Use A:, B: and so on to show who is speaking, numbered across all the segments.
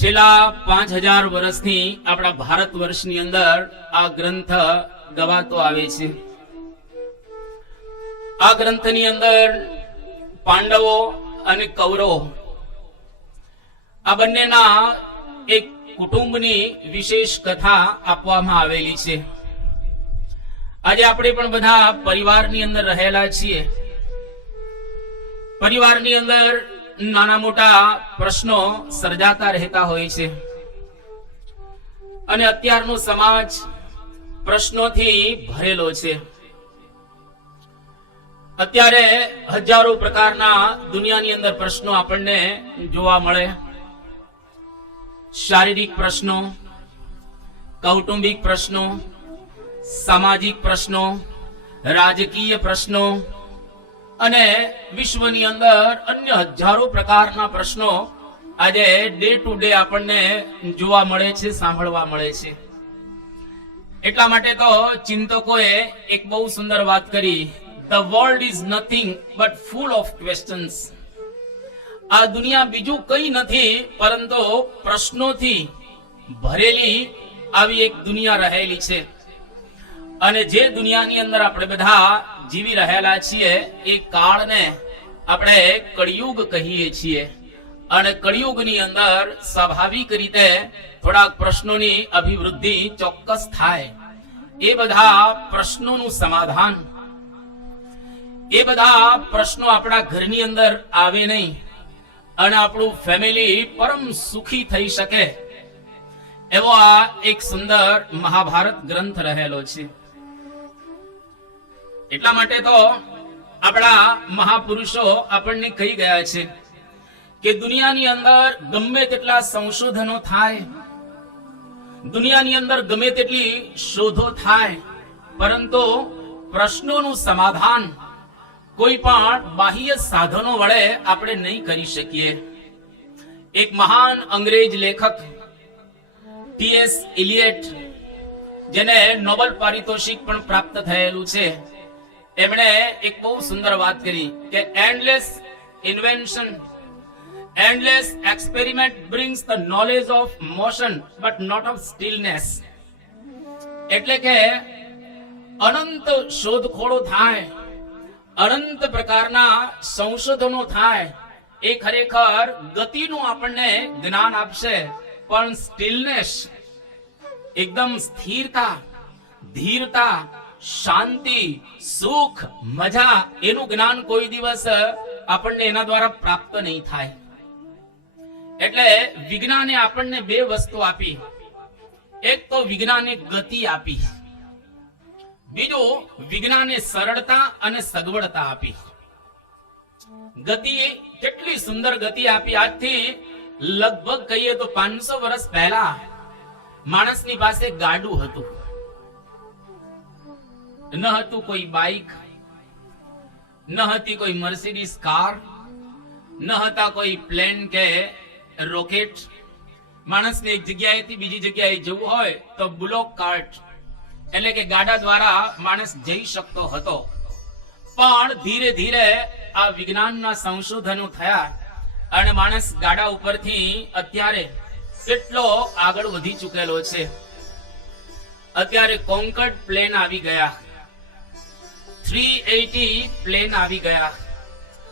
A: છેલ્લા પાંચ હજાર વર્ષથી આપણા ભારત વર્ષની અંદર આ ગ્રંથ ગવાતો આવે છે. આ ગ્રંથની અંદર પાંડવો અને કૌરવો, આ બંનેના એક કુટુંબની વિશેષ કથા આપવામાં આવેલી છે. આજે આપણે પણ બધા પરિવારની અંદર રહેલા છીએ. પરિવારની અંદર નાના મોટા પ્રશ્નો સર્જાતા રહેતા હોય છે. અને અત્યારનો સમાજ પ્રશ્નોથી ભરેલો છે. અત્યારે હજારો પ્રકારના દુનિયાની અંદર પ્રશ્નો આપણને જોવા મળે. શારીરિક પ્રશ્નો, કૌટુંબિક પ્રશ્નો, સામાજિક પ્રશ્નો, રાજકીય પ્રશ્નો અને વિશ્વની અંદર અન્ય હજારો પ્રકારના પ્રશ્નો આજે ડે ટુ ડે આપણને જોવા મળે છે, સાંભળવા મળે છે. એટલા માટે તો ચિંતકોએ એક બહુ સુંદર વાત કરી the world is nothing but full of questions આ દુનિયા બીજું કંઈ નથી, પરંતુ પ્રશ્નોથી ભરેલી આવી એક દુનિયા રહેલી છે. અને જે દુનિયાની અંદર આપણે બધા જીવી રહેલા છીએ એ કાળને આપણે કળિયુગ કહીએ છીએ. અને કળિયુગની અંદર સ્વાભાવિક રીતે થોડાક પ્રશ્નોની અભિવૃદ્ધિ ચોક્કસ થાય. એ બધા પ્રશ્નોનું સમાધાન. એ બધા પ્રશ્નો આપણા ઘરની અંદર આવે નહીં. અને આપણું ફેમિલી પરમ સુખી થઈ શકે. એવો આ એક સુંદર મહાભારત ગ્રંથ રહેલો છે. એટલા માટે તો આપણા મહાપુરુષો આપણને કહી ગયા છે કે દુનિયાની અંદર ગમે તેટલા સંશોધનો થાય, દુનિયાની અંદર ગમે તેટલી શોધો થાય, પરંતુ પ્રશ્નોનું સમાધાન કોઈ પણ બાહ્ય સાધનો વડે આપણે નહીં કરી શકીએ. એક મહાન અંગ્રેજ લેખક ટીએસ ઇલિયટ, જેને નોબલ પારિતોષિક પણ પ્રાપ્ત થયેલું છે એમણે એક બહુ સુંદર વાત કરી કે endless invention endless experiment brings the knowledge of motion but not of stillness એટલે કે અનંત શોધખોળો થાય, અનંત પ્રકારના સંશોધનો થાય, એ ખરેખર ગતિનું આપણને જ્ઞાન આપશે. પણ સ્ટીલનેસ એકદમ સ્થિરતા, ધીરતા શાંતિ, સુખ, મજા એનું જ્ઞાન કોઈ દિવસ આપણને એના દ્વારા પ્રાપ્ત નહીં થાય. એટલે વિજ્ઞાને આપણને બે વસ્તુ આપી. એક તો વિજ્ઞાને ગતિ આપી. બીજું વિજ્ઞાને સરળતા અને સગવડતા આપી. ગતિ કેટલી સુંદર ગતિ આપી. આજથી લગભગ કહીએ તો પાંચસો વર્ષ પહેલા માણસની પાસે ગાડું હતું. ન હતું કોઈ બાઇક ન હતી કોઈ મર્સિડીઝ કાર, ન હતા કોઈ પ્લેન કે રોકેટ. માણસને એક જગ્યાએથી બીજી જગ્યાએ જવું હોય તો બ્લોક કાર્ટ એટલે કે ગાડા દ્વારા માણસ જઈ શકતો હતો. પણ ધીરે ધીરે આ વિજ્ઞાનના સંશોધનો થયા અને માણસ ગાડા ઉપરથી અત્યારે કેટલો આગળ વધી ચૂકેલો છે. અત્યારે કોન્કર્ડ પ્લેન આવી ગયા. થ્રી એટી પ્લેન આવી ગયા.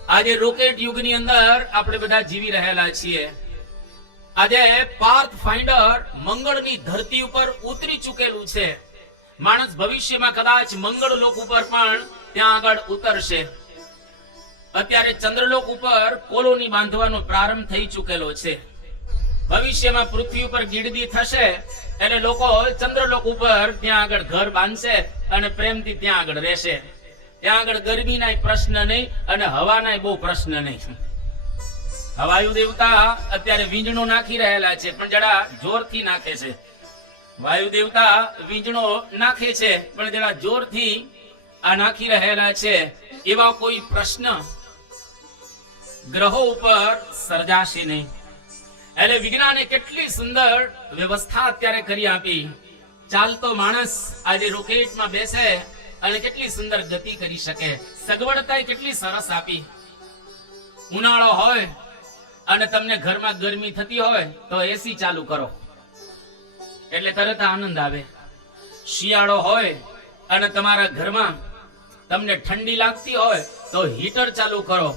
A: આજે રોકેટ યુગની અંદર આપણે બધા જીવી રહેલા છીએ. આજે પાર્થ ફાઇન્ડર મંગળની ધરતી ઉપર ઉતરી ચૂકેલું છે. માણસ ભવિષ્યમાં કદાચ મંગળ લોક ઉપર પણ ત્યાં આગળ ઉતરશે. અત્યારે ચંદ્રલોક ઉપર કોલોની બાંધવાનો પ્રારંભ થઈ ચૂકેલો છે. ભવિષ્યમાં પૃથ્વી ઉપર ગીડદી થશે એટલે લોકો ચંદ્રલોક ઉપર ત્યાં આગળ ઘર બાંધશે અને પ્રેમથી ત્યાં આગળ રહેશે. ત્યાં આગળ ગરમીના પ્રશ્ન નહીં અને હવાના બહુ પ્રશ્ન નહીં. હવાયુ દેવતા અત્યારે વીંજણો નાખી રહેલા છે, પણ જરા જોરથી નાખે છે. વાયુ દેવતા વીંજણો નાખે છે, પણ જરા જોરથી આ નાખી રહેલા છે. એવા કોઈ પ્રશ્ન ગ્રહો ઉપર સર્જાશે નહીં. એટલે વિજ્ઞાને કેટલી સુંદર વ્યવસ્થા અત્યારે કરી આપી. ચાલતો માણસ આજે રોકેટમાં બેસે અને કેટલી સુંદર ગતિ કરી શકે. સગવડતા કેટલી સરસ આપી. ઉનાળો હોય અને તમને ઘરમાં ગરમી થતી હોય તો એસી ચાલુ કરો. એટલે તરત આનંદ આવે. શિયાળો હોય અને તમારા ઘરમાં તમને ઠંડી લાગતી હોય તો હીટર ચાલુ કરો.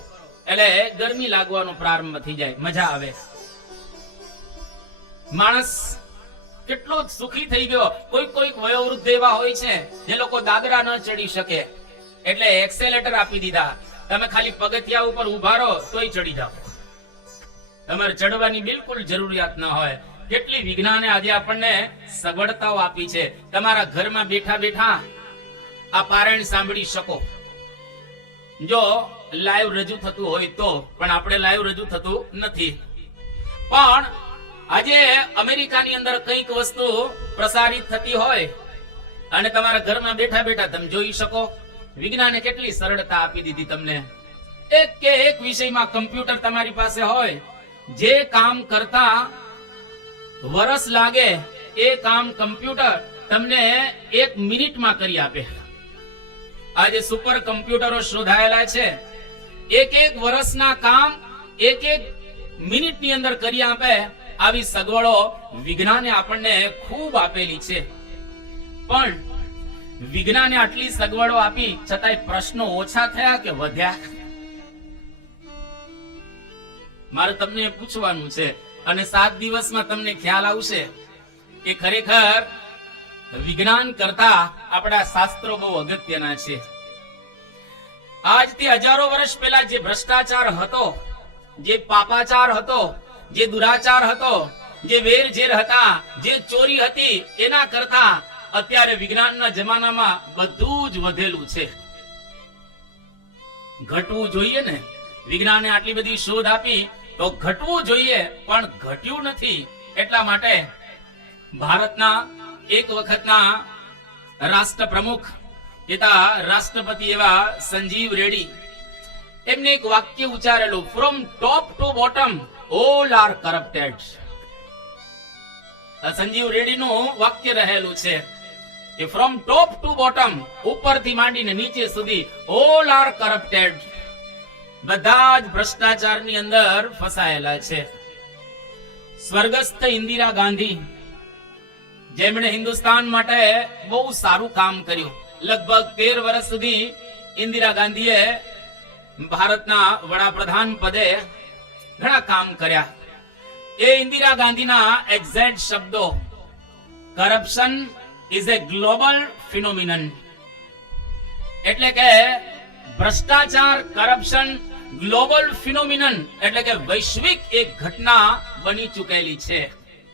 A: એટલે ગરમી લાગવાનો પ્રારંભ થઈ જાય. મજા આવે. માણસ કેટલો સુખી થઈ ગયો. કોઈ કોઈક વયોવૃદ્ધ એવા હોય છે, જે લોકો દાદરા ન ચડી શકે. એટલે એક્સેલેટર આપી દીધા. તમે ખાલી પગથિયા ઉપર ઊભા રહો, તોય ચડી જાઓ. તમારે ચડવાની બિલકુલ જરૂરિયાત ન હોય. કેટલી વિજ્ઞાને આજે આપણને સગવડતાઓ આપી છે. તમારા ઘરમાં બેઠા બેઠા આ પારાયણ સાંભળી શકો. જો લાઈવ રજૂ થતું હોય તો, પણ આપણે લાઈવ રજૂ થતું નથી. પણ આજે અમેરિકાની અંદર કંઈક વસ્તુ પ્રસારિત થતી હોય અને તમારા ઘરમાં બેઠા બેઠા તમે જોઈ શકો. વિજ્ઞાને કેટલી સરળતા આપી દીધી તમને. એક કે એક વિષયમાં કમ્પ્યુટર તમારી પાસે હોય, જે કામ કરતા વરસ લાગે, એ કામ કમ્પ્યુટર તમને એક મિનિટમાં કરી આપે. આજે સુપર કમ્પ્યુટરો શોધાયેલા છે. એક એક વર્ષના કામ એક એક મિનિટની અંદર કરી આપે. આવી સગવડો વિજ્ઞાને આપણને ખૂબ આપેલી છે. પણ વિજ્ઞાને આટલી સગવડો આપી છતાંય પ્રશ્નો ઓછા થયા કે વધ્યા? મારે તમને પૂછવાનું છે અને સાત દિવસમાં તમને ખ્યાલ આવશે કે ખરેખર વિજ્ઞાન કરતા આપણા શાસ્ત્રો બહુ અગત્યના છે. આજથી હજારો વર્ષ પહેલા જે ભ્રષ્ટાચાર હતો, જે પાપાચાર હતો જે દુરાચાર હતો, જે વેર ઝેર હતા, જે ચોરી હતી, એના કરતા અત્યારે વિજ્ઞાનના જમાનામાં બધું જ વધેલું છે. ઘટવું જોઈએ ને? વિજ્ઞાને આટલી બધી શોધ આપી તો ઘટવું જોઈએ, પણ ઘટ્યું નથી. એટલા માટે ભારતના એક વખતના રાષ્ટ્ર પ્રમુખ એતા રાષ્ટ્રપતિ એવા સંજીવ રેડી એમને એક વાક્ય ઉચ્ચારેલું from top to bottom all are corrupted Sanjeev રેડ્ડીનું વાક્ય રહેલું છે કે ફ્રોમ ટોપ ટુ બોટમ ઉપરથી માંડીને નીચે સુધી ઓલ આર કરપ્ટેડ બધા જ ભ્રષ્ટાચારની અંદર ફસાયેલા છે. સ્વર્ગસ્થ ઇન્દિરા ગાંધી, જેમણે હિન્દુસ્તાન માટે બહુ સારું કામ કર્યું. લગભગ તેર વર્ષ સુધી ઇન્દિરા ગાંધીએ ભારતના વડાપ્રધાન પદે ઘણા કામ કર્યા. એ ઇન્દિરા ગાંધીના એક્ઝેક્ટ શબ્દો corruption is a global phenomenon એટલે કે ભ્રષ્ટાચાર કરપ્શન ગ્લોબલ ફિનોમિનન એટલે કે વૈશ્વિક એક ઘટના બની ચૂકેલી છે.